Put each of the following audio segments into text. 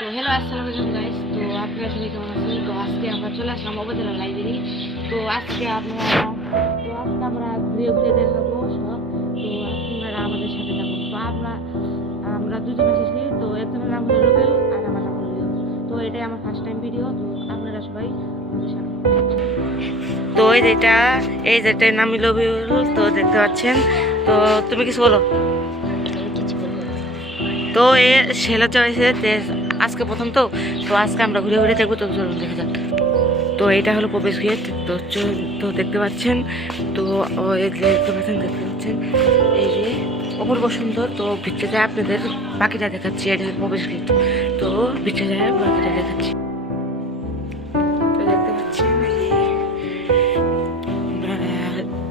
তো হ্যালো আসসালামু আলাইকুম গাইস। তো আপনারা সবাই কেমন আছেন? তো আজকে আমরা চলে আসলাম উপজেলা লাইব্রেরি। তো আজকে আমরা ঘুরে ঘুরে দেখাবো সব। তো আপনারা আমাদের সাথে যাবেন। তো আমরা দুজন এসেছি। তো একজনের নাম হলো রুবেল আর আমার নাম হলো লিও। তো এটাই আমার ফার্স্ট টাইম ভিডিও। তো আপনারা সবাই আমাদের সাথে। তো এই যেটার নাম হলো রুবেল। তো দেখতে পাচ্ছেন। তো তুমি কিছু বলো। তো এ ছেলে হয়েছে আজকে প্রথম তো আজকে আমরা ঘুরে ঘুরে দেখবো। তো চলুন দেখে যাক। তো এইটা হলো প্রবেশ গেট। তো দেখতে পাচ্ছেন। তো দেখতে পাচ্ছেন এই যে অপূর্ব সুন্দর। তো ভিতরে যায় আপনাদের বাকিটা দেখাচ্ছি। এটা প্রবেশ গেট। তো ভিতরে যায় বাকিটা দেখাচ্ছি। তো দেখতে পাচ্ছেন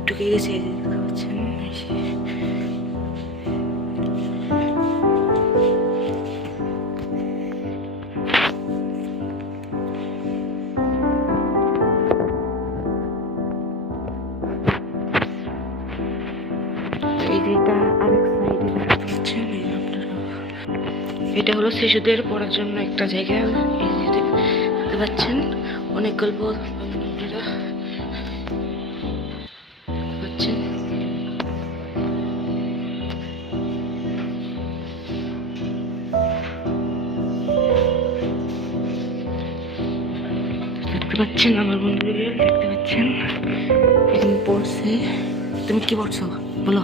ঢুকে গেছি। দেখতে পাচ্ছেন এটা হলো শিশুদের পড়ার জন্য একটা জায়গা। এই যে দেখতে পাচ্ছেন অনেক গল্প পাচ্ছেন। দেখতে পাচ্ছেন আমার বন্ধুদের দেখতে পাচ্ছেন এখানে পড়ছে। তুমি কি পড়ছো বলো?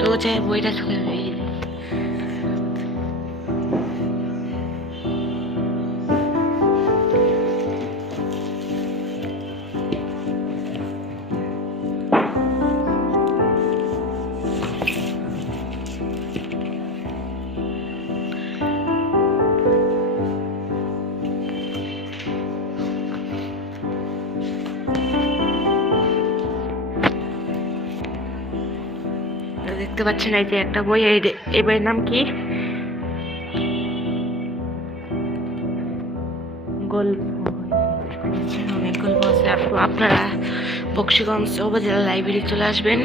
তো যাই বইটা শুনে দেখতে পাচ্ছেন এই যে একটা বই। এই বইয়ের নাম কি? গল্প। অনেক গল্প আছে। আপনারা বক্সিগঞ্জ উপজেলা লাইব্রেরি চলে আসবেন।